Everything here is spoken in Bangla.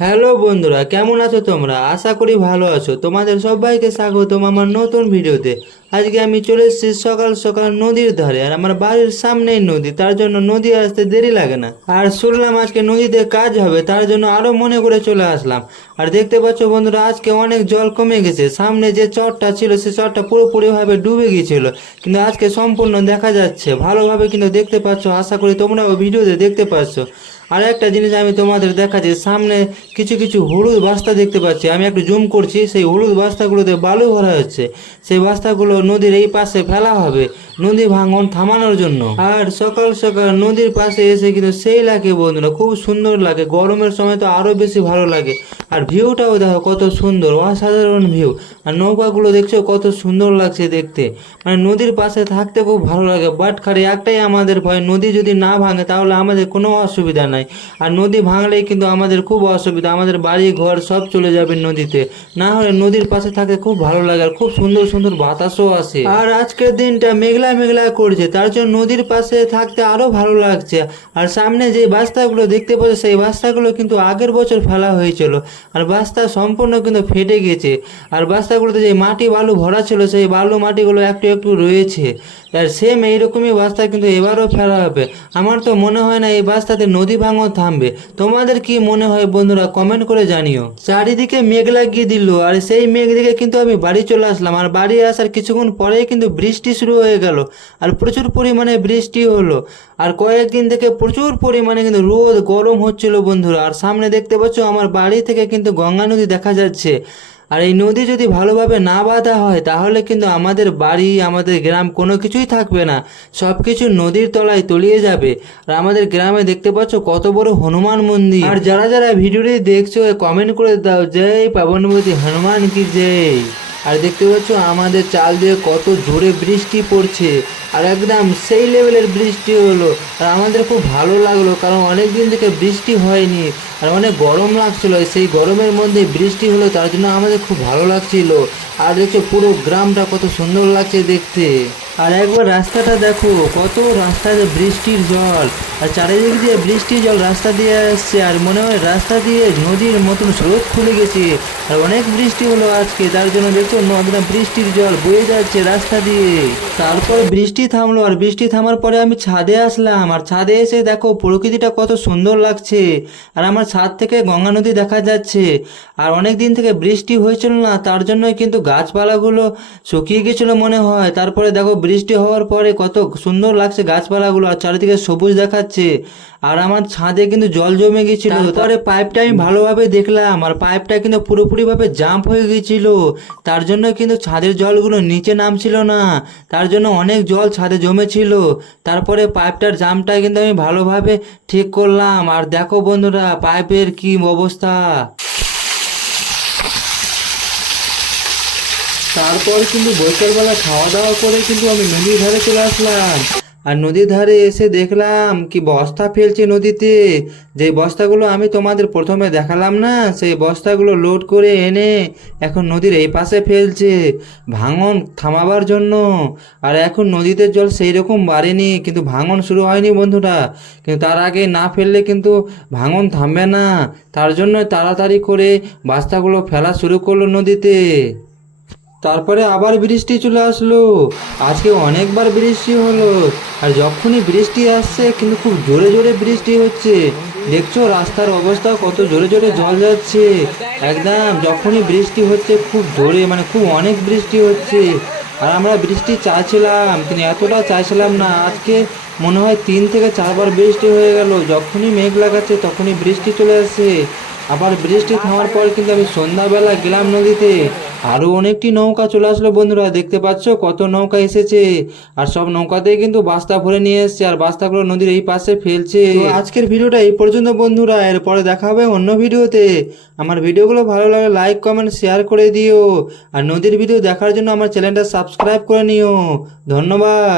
হ্যালো বন্ধুরা, কেমন আছো তোমরা? আশা করি ভালো আছো। তোমাদের সবাইকে স্বাগতম আমার নতুন ভিডিওতে। আজকে আমি চলে এসেছি সকাল সকাল নদীর ধারে, আর আমার বাড়ির সামনেই নদী, তার জন্য নদী আসতে দেরি লাগে না। আর শুনলাম আজকে নদীতে কাজ হবে, তার জন্য আরো মনে করে চলে আসলাম। আর দেখতে পাচ্ছ বন্ধুরা, আজকে অনেক জল কমে গেছে। সামনে যে চরটা ছিল সে চরটা পুরোপুরি ভাবে ডুবে গিয়েছিল, কিন্তু আজকে সম্পূর্ণ দেখা যাচ্ছে ভালোভাবে, কিন্তু দেখতে পাচ্ছ। আশা করি তোমরাও ভিডিওতে দেখতে পাচ্ছ। আর একটা জিনিস আমি তোমাদের দেখাচ্ছি, সামনে কিছু কিছু হলুদ বস্তা দেখতে পাচ্ছি। আমি একটু জুম করছি, সেই হলুদ বস্তাগুলোতে বালু ভরা হচ্ছে। সেই বস্তাগুলো নদীর এই পাশে ফেলা হবে নদী ভাঙন থামানোর জন্য। আর সকাল সকাল নদীর পাশে এসে কিন্তু সেই লাগে বন্ধুরা, খুব সুন্দর লাগে। গরমের সময় তো আরো বেশি ভালো লাগে। আর ভিউটাও দেখো কত সুন্দর, অসাধারণ ভিউ। আর নৌকাগুলো দেখছো কত সুন্দর লাগছে দেখতে। মানে নদীর পাশে থাকতে খুব ভালো লাগে। বাট খালি একটাই আমাদের ভয়, নদী যদি না ভাঙে তাহলে আমাদের কোনো অসুবিধা নাই। আর নদী ভাঙলেই কিন্তু আমাদের খুব অসুবিধা, আমাদের বাড়ি ঘর সব চলে যাবে নদীতে। না হলে নদীর পাশে থাকতে খুব ভালো লাগে, আর খুব সুন্দর সুন্দর বাতাসও আসে। আর আজকের দিনটা মেঘলা মেঘলা করছে, তার জন্য নদীর পাশে থাকতে আরো ভালো লাগছে। আর সামনে যে বাস্তাগুলো দেখতে পাচ্ছ, সেই বাস্তাগুলো কিন্তু আগের বছর ফেলা হয়েছিল। আর বাস্তা সম্পূর্ণ কিন্তু ফেটে গেছে। আর বাস্তাগুলোতে যে মাটি বালু ভরা ছিল, সেই বালু মাটিগুলো একটু একটু রয়েছে। আর সেম এইরকমই বাস্তা কিন্তু এবারও ফেলা হবে। আমার তো মনে হয় না এই বাস্তাতে নদী ভাঙন থামবে। তোমাদের কি মনে হয় বন্ধুরা, কমেন্ট করে জানিও। চারিদিকে মেঘ লাগিয়ে দিল, আর সেই মেঘ দিকে কিন্তু আমি বাড়ি চলে আসলাম। আর বাড়ি আসার কিছুক্ষণ পরেই কিন্তু বৃষ্টি শুরু হয়ে গেল, আর প্রচুর পরিমাণে বৃষ্টি হলো। আর কয়েকদিন থেকে প্রচুর পরিমাণে কিন্তু রোদ গরম হচ্ছিল বন্ধুরা। আর সামনে দেখতে পাচ্ছ আমার বাড়ি থেকে কিন্তু গঙ্গা নদী দেখা যাচ্ছে। আর এই নদী যদি ভালোভাবে না বাঁধা হয় তাহলে কিন্তু আমাদের বাড়ি, আমাদের গ্রাম কোনো কিছুই থাকবে না। সব কিছু নদীর তলায় তলিয়ে যাবে। আর আমাদের গ্রামে দেখতে পাচ্ছ কত বড় হনুমান মন্দির। আর যারা যারা ভিডিওটি দেখছো কমেন্ট করে দাও, জয় পাবনবতী হনুমান কি জয়। আর দেখতে পাচ্ছ আমাদের চাল দিয়ে কত জোরে বৃষ্টি পড়ছে, আর একদম সেই লেভেলের বৃষ্টি হলো। আর আমাদের খুব ভালো লাগলো, কারণ অনেক দিন থেকে বৃষ্টি হয়নি। আর অনেক গরম লাগছিল, সেই গরমের মধ্যে বৃষ্টি হলো, তার জন্য আমাদের খুব ভালো লাগছিল। আর দেখছো পুরো গ্রামটা কত সুন্দর লাগছে দেখতে। আর একবার রাস্তাটা দেখো, কত রাস্তাতে বৃষ্টির জল, আর চারিদিক দিয়ে বৃষ্টির জল রাস্তা দিয়ে আসছে। আর মনে হয় রাস্তা দিয়ে নদীর মতন স্রোত খুলে গেছে। আর অনেক বৃষ্টি হলো আজকে, তার জন্য দেখছো একদম বৃষ্টির জল বয়ে যাচ্ছে রাস্তা দিয়ে। তারপর বৃষ্টি থামলো, আর বৃষ্টি থামার পরে আমি ছাদে আসলাম। আর ছাদে এসে দেখো প্রকৃতিটা কত সুন্দর লাগছে। আর আমার ছাদ থেকে গঙ্গা নদী দেখা যাচ্ছে। আর অনেক দিন থেকে বৃষ্টি হয়েছিল না, তার জন্যই কিন্তু গাছপালাগুলো শুকিয়ে গেছিলো মনে হয়। তারপরে দেখো বৃষ্টি হওয়ার পরে কত সুন্দর লাগছে গাছপালাগুলো, আর চারিদিকে সবুজ দেখাচ্ছে। আর আমার ছাদে কিন্তু জল জমে গেছিল। তারপরে পাইপটা আমি ভালোভাবে দেখলাম, আর পাইপটা কিন্তু পুরোপুরিভাবে জাম্প হয়ে গেছিল। তার জন্য কিন্তু ছাদের জলগুলো নিচে নামছিল না, তার জন্য অনেক জল ছাদে জমেছিল। তারপরে পাইপটার জামটা কিন্তু আমি ভালোভাবে ঠিক করলাম। আর দেখো বন্ধুরা পাইপের কি অবস্থা। তারপর কিন্তু বিকেলবেলা খাওয়া দাওয়া করে কিন্তু আমি নদীর ধারে চলে আসলাম। আর নদীর ধারে এসে দেখলাম কি বস্তা ফেলছে নদীতে। যে বস্তাগুলো আমি তোমাদের প্রথমে দেখালাম না, সেই বস্তাগুলো লোড করে এনে এখন নদীর এই পাশে ফেলছে ভাঙন থামাবার জন্য। আর এখন নদীতে জল সেই রকম বাড়েনি, কিন্তু ভাঙন শুরু হয়নি বন্ধুরা। কিন্তু তার আগে না ফেললে কিন্তু ভাঙন থামবে না, তার জন্য তাড়াতাড়ি করে বস্তাগুলো ফেলা শুরু করলো নদীতে। তারপরে আবার বৃষ্টি চলে আসলো। আজকে অনেকবার বৃষ্টি হলো। আর যখনই বৃষ্টি আসছে কিন্তু খুব জোরে জোরে বৃষ্টি হচ্ছে। দেখছো রাস্তার অবস্থা কত জোরে জোরে জল যাচ্ছে। একদম যখনই বৃষ্টি হচ্ছে খুব জোরে, মানে খুব অনেক বৃষ্টি হচ্ছে। আর আমরা বৃষ্টি চাইছিলাম, কিন্তু এতটা চাইছিলাম না। আজকে মনে হয় 3 থেকে 4 বার বৃষ্টি হয়ে গেল। যখনই মেঘ লাগাচ্ছে তখনই বৃষ্টি চলে আসছে। আবার বৃষ্টি থামার পর কিন্তু আমি সন্ধ্যাবেলা গেলাম নদীতে। আরো অনেকটি নৌকা চলে আসলো বন্ধুরা, দেখতে পাচ্ছ কত নৌকা এসেছে। আর সব নৌকাতেই কিন্তু বস্তা ভরে নিয়ে এসছে, আর বস্তাগুলো নদীর এই পাশে ফেলছে। তো আজকের ভিডিওটা এই পর্যন্ত বন্ধুরা, এরপরে দেখা হবে অন্য ভিডিওতে। আমার ভিডিওগুলো ভালো লাগে লাইক কমেন্ট শেয়ার করে দিও। আর নদীর ভিডিও দেখার জন্য আমার চ্যানেলটা সাবস্ক্রাইব করে নিও। ধন্যবাদ।